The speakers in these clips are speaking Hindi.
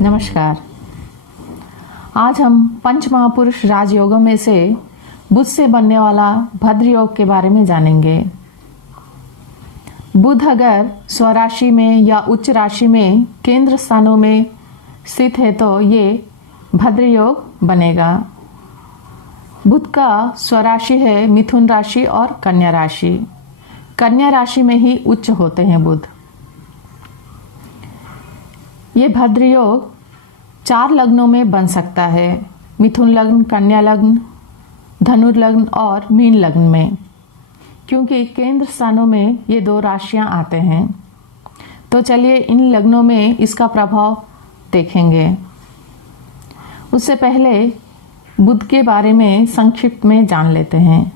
नमस्कार। आज हम पंच महापुरुष राजयोगों में से बुध से बनने वाला भद्र योग के बारे में जानेंगे। बुध अगर स्वराशि में या उच्च राशि में केंद्र स्थानों में स्थित है तो ये भद्र योग बनेगा। बुध का स्वराशि है मिथुन राशि और कन्या राशि। कन्या राशि में ही उच्च होते हैं बुध। ये भद्र योग 4 लग्नों में बन सकता है, मिथुन लग्न, कन्या लग्न, धनु लग्न और मीन लग्न में, क्योंकि केंद्र स्थानों में ये 2 राशियां आते हैं। तो चलिए इन लग्नों में इसका प्रभाव देखेंगे। उससे पहले बुध के बारे में संक्षिप्त में जान लेते हैं।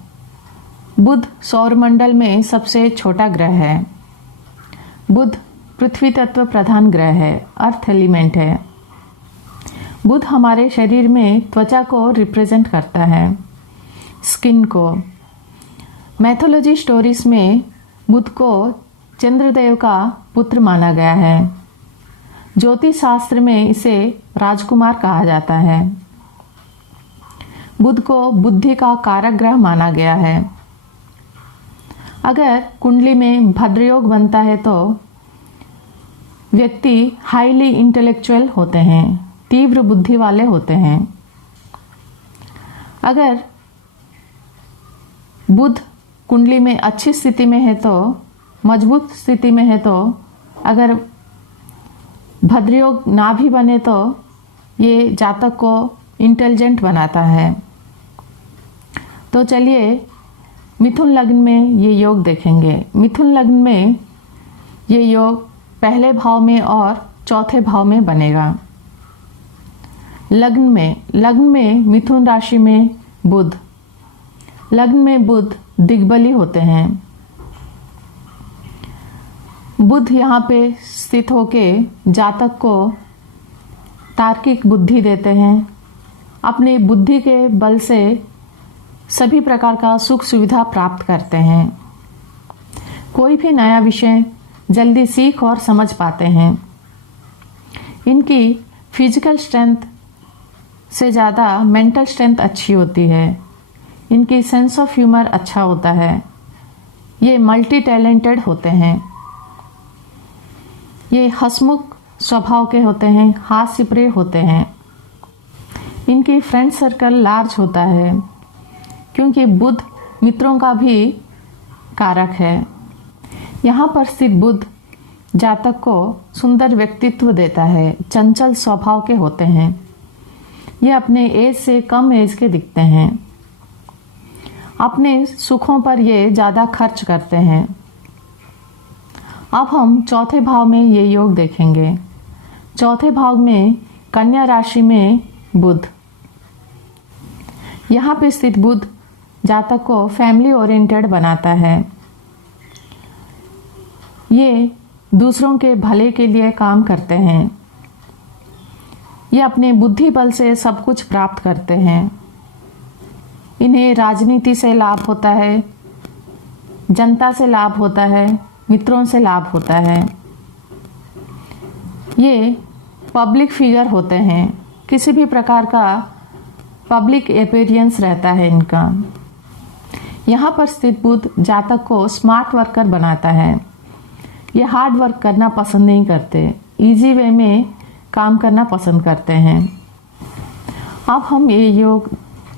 बुध सौरमंडल में सबसे छोटा ग्रह है। बुध पृथ्वी तत्व प्रधान ग्रह है, अर्थ एलिमेंट है। बुध हमारे शरीर में त्वचा को रिप्रेजेंट करता है, स्किन को। मैथोलॉजी स्टोरीज में बुध को चंद्रदेव का पुत्र माना गया है। ज्योतिष शास्त्र में इसे राजकुमार कहा जाता है। बुध को बुद्धि का कारक ग्रह माना गया है। अगर कुंडली में भद्र योग बनता है तो व्यक्ति हाईली इंटेलेक्चुअल होते हैं, तीव्र बुद्धि वाले होते हैं। अगर बुध कुंडली में अच्छी स्थिति में है तो, मजबूत स्थिति में है तो, अगर भद्रयोग ना भी बने तो ये जातक को इंटेलिजेंट बनाता है। तो चलिए मिथुन लग्न में ये योग देखेंगे। मिथुन लग्न में ये योग पहले भाव में और चौथे भाव में बनेगा। लग्न में मिथुन राशि में बुध। लग्न में बुध दिग्बली होते हैं। बुध यहाँ पे स्थित होके जातक को तार्किक बुद्धि देते हैं। अपनी बुद्धि के बल से सभी प्रकार का सुख सुविधा प्राप्त करते हैं। कोई भी नया विषय जल्दी सीख और समझ पाते हैं। इनकी फिजिकल स्ट्रेंथ से ज़्यादा मेंटल स्ट्रेंथ अच्छी होती है। इनकी सेंस ऑफ ह्यूमर अच्छा होता है। ये मल्टी टैलेंटेड होते हैं। ये हंसमुख स्वभाव के होते हैं, हास्य प्रिय होते हैं। इनकी फ्रेंड सर्कल लार्ज होता है, क्योंकि बुध मित्रों का भी कारक है। यहाँ पर स्थित बुध जातक को सुंदर व्यक्तित्व देता है। चंचल स्वभाव के होते हैं। ये अपने एज से कम एज के दिखते हैं। अपने सुखों पर ये ज़्यादा खर्च करते हैं। अब हम चौथे भाव में ये योग देखेंगे। चौथे भाव में कन्या राशि में बुध। यहाँ पे स्थित बुध जातक को फैमिली ओरिएंटेड बनाता है। ये दूसरों के भले के लिए काम करते हैं। ये अपने बुद्धि बल से सब कुछ प्राप्त करते हैं। इन्हें राजनीति से लाभ होता है, जनता से लाभ होता है, मित्रों से लाभ होता है। ये पब्लिक फिगर होते हैं। किसी भी प्रकार का पब्लिक अपीयरेंस रहता है इनका। यहाँ पर स्थित बुध जातक को स्मार्ट वर्कर बनाता है। ये हार्ड वर्क करना पसंद नहीं करते, इजी वे में काम करना पसंद करते हैं। अब हम ये योग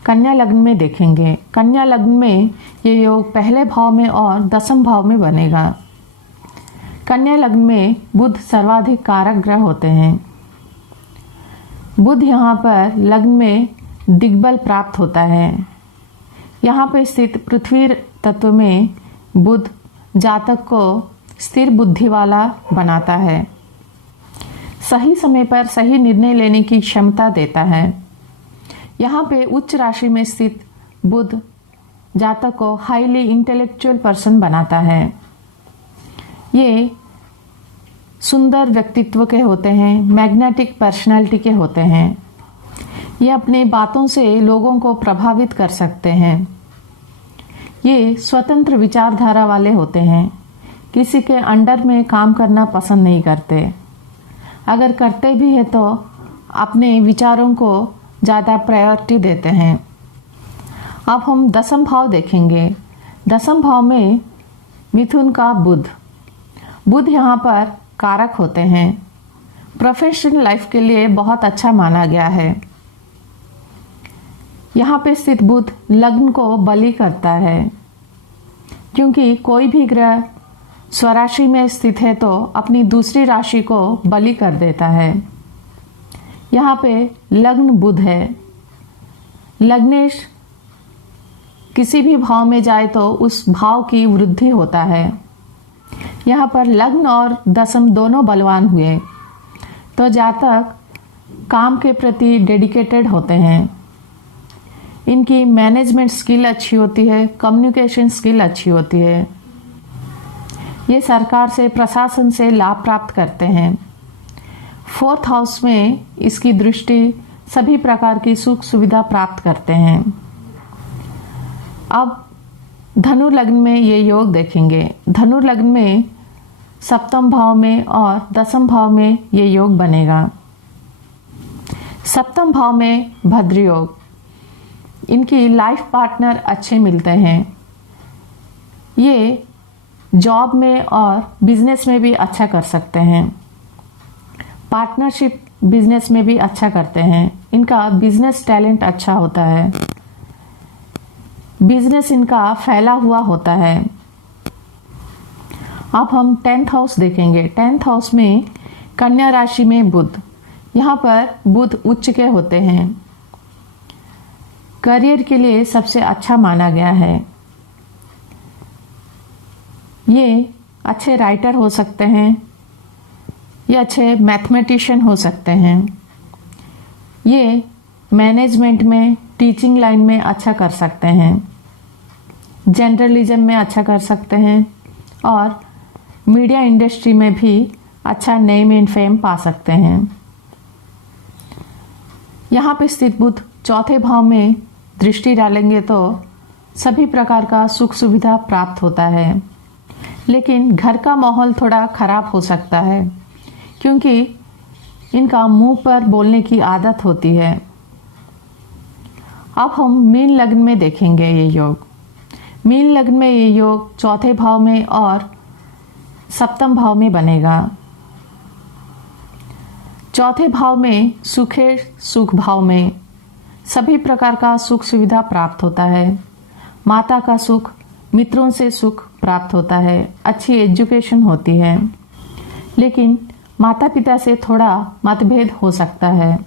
कन्या लग्न में देखेंगे। कन्या लग्न में ये योग पहले भाव में और दसम भाव में बनेगा। कन्या लग्न में बुध सर्वाधिक कारक ग्रह होते हैं। बुध यहाँ पर लग्न में दिग्बल प्राप्त होता है। यहाँ पर स्थित पृथ्वी तत्व में बुध जातक को स्थिर बुद्धि वाला बनाता है। सही समय पर सही निर्णय लेने की क्षमता देता है। यहाँ पे उच्च राशि में स्थित बुध जातक को हाईली इंटेलेक्चुअल पर्सन बनाता है। ये सुंदर व्यक्तित्व के होते हैं, मैग्नेटिक पर्सनालिटी के होते हैं। ये अपने बातों से लोगों को प्रभावित कर सकते हैं। ये स्वतंत्र विचारधारा वाले होते हैं, किसी के अंडर में काम करना पसंद नहीं करते। अगर करते भी हैं तो अपने विचारों को ज़्यादा प्रायोरिटी देते हैं। अब हम दसम भाव देखेंगे। दसम भाव में मिथुन का बुध यहाँ पर कारक होते हैं। प्रोफेशनल लाइफ के लिए बहुत अच्छा माना गया है। यहाँ पे स्थित बुध लग्न को बलि करता है, क्योंकि कोई भी ग्रह स्वराशि में स्थित है तो अपनी दूसरी राशि को बलि कर देता है। यहाँ पे लग्न बुध है। लग्नेश किसी भी भाव में जाए तो उस भाव की वृद्धि होता है। यहाँ पर लग्न और दसम दोनों बलवान हुए तो जातक काम के प्रति डेडिकेटेड होते हैं। इनकी मैनेजमेंट स्किल अच्छी होती है, कम्युनिकेशन स्किल अच्छी होती है। ये सरकार से, प्रशासन से लाभ प्राप्त करते हैं। 4th हाउस में इसकी दृष्टि सभी प्रकार की सुख सुविधा प्राप्त करते हैं। अब धनु लग्न में ये योग देखेंगे। धनु लग्न में 7th भाव में और 10th भाव में ये योग बनेगा। 7th भाव में भद्र योग। इनकी लाइफ पार्टनर अच्छे मिलते हैं। ये जॉब में और बिजनेस में भी अच्छा कर सकते हैं। पार्टनरशिप बिजनेस में भी अच्छा करते हैं। इनका बिजनेस टैलेंट अच्छा होता है। बिजनेस इनका फैला हुआ होता है। अब हम 10th हाउस देखेंगे। 10th हाउस में कन्या राशि में बुध। यहाँ पर बुध उच्च के होते हैं। करियर के लिए सबसे अच्छा माना गया है। ये अच्छे राइटर हो सकते हैं, ये अच्छे मैथमेटिशियन हो सकते हैं। ये मैनेजमेंट में, टीचिंग लाइन में अच्छा कर सकते हैं। जर्नलिज्म में अच्छा कर सकते हैं और मीडिया इंडस्ट्री में भी अच्छा नेम एंड फेम पा सकते हैं। यहाँ पे स्थित बुध 4th भाव में दृष्टि डालेंगे तो सभी प्रकार का सुख सुविधा प्राप्त होता है। लेकिन घर का माहौल थोड़ा खराब हो सकता है, क्योंकि इनका मुंह पर बोलने की आदत होती है। अब हम मीन लग्न में देखेंगे ये योग। मीन लग्न में ये योग 4th भाव में और 7th भाव में बनेगा। 4th भाव में सुख भाव में सभी प्रकार का सुख सुविधा प्राप्त होता है। माता का सुख, मित्रों से सुख प्राप्त होता है। अच्छी एजुकेशन होती है, लेकिन माता पिता से थोड़ा मतभेद हो सकता है।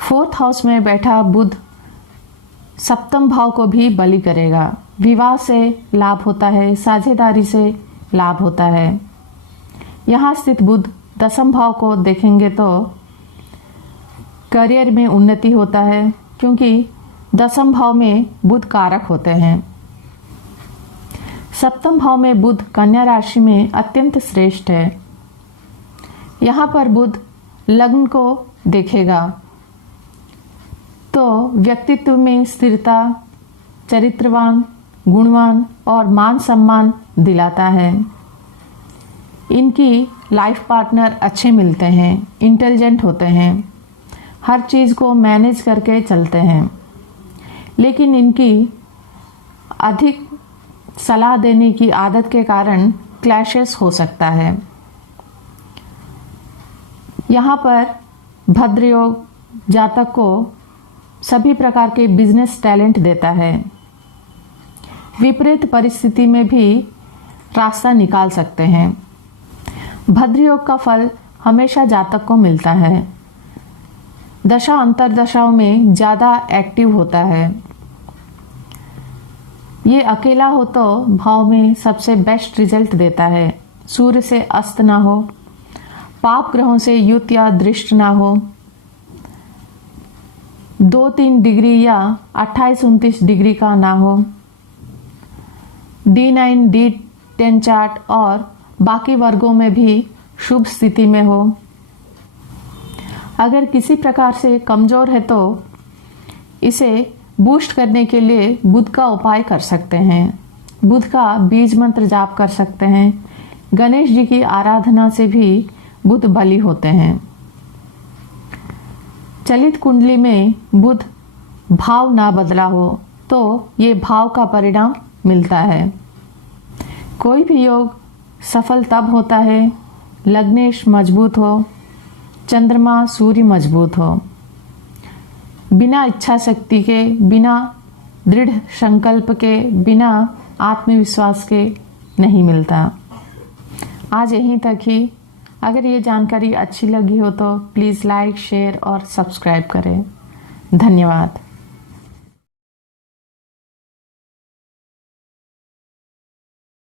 4th हाउस में बैठा बुध 7th भाव को भी बलि करेगा। विवाह से लाभ होता है, साझेदारी से लाभ होता है। यहाँ स्थित बुध 10th भाव को देखेंगे तो करियर में उन्नति होता है, क्योंकि 10th भाव में बुध कारक होते हैं। 7th भाव में बुध कन्या राशि में अत्यंत श्रेष्ठ है। यहाँ पर बुध लग्न को देखेगा तो व्यक्तित्व में स्थिरता, चरित्रवान, गुणवान और मान सम्मान दिलाता है। इनकी लाइफ पार्टनर अच्छे मिलते हैं, इंटेलिजेंट होते हैं, हर चीज़ को मैनेज करके चलते हैं। लेकिन इनकी अधिक सलाह देने की आदत के कारण क्लैशेस हो सकता है। यहाँ पर भद्र योग जातक को सभी प्रकार के बिजनेस टैलेंट देता है। विपरीत परिस्थिति में भी रास्ता निकाल सकते हैं। भद्र योग का फल हमेशा जातक को मिलता है। दशा अंतरदशाओं में ज़्यादा एक्टिव होता है। ये अकेला हो तो भाव में सबसे बेस्ट रिजल्ट देता है। सूर्य से अस्त ना हो, पाप ग्रहों से युत या दृष्ट ना हो, 2-3 डिग्री या 28-29 डिग्री का ना हो, D9, D10 चार्ट और बाकी वर्गों में भी शुभ स्थिति में हो। अगर किसी प्रकार से कमजोर है तो इसे बूस्ट करने के लिए बुध का उपाय कर सकते हैं। बुध का बीज मंत्र जाप कर सकते हैं। गणेश जी की आराधना से भी बुध बली होते हैं। चलित कुंडली में बुध भाव ना बदला हो तो ये भाव का परिणाम मिलता है। कोई भी योग सफल तब होता है लग्नेश मजबूत हो, चंद्रमा सूर्य मजबूत हो। बिना इच्छा शक्ति के, बिना दृढ़ संकल्प के, बिना आत्मविश्वास के नहीं मिलता। आज यहीं तक ही। अगर ये जानकारी अच्छी लगी हो तो प्लीज़ लाइक, शेयर और सब्सक्राइब करें। धन्यवाद।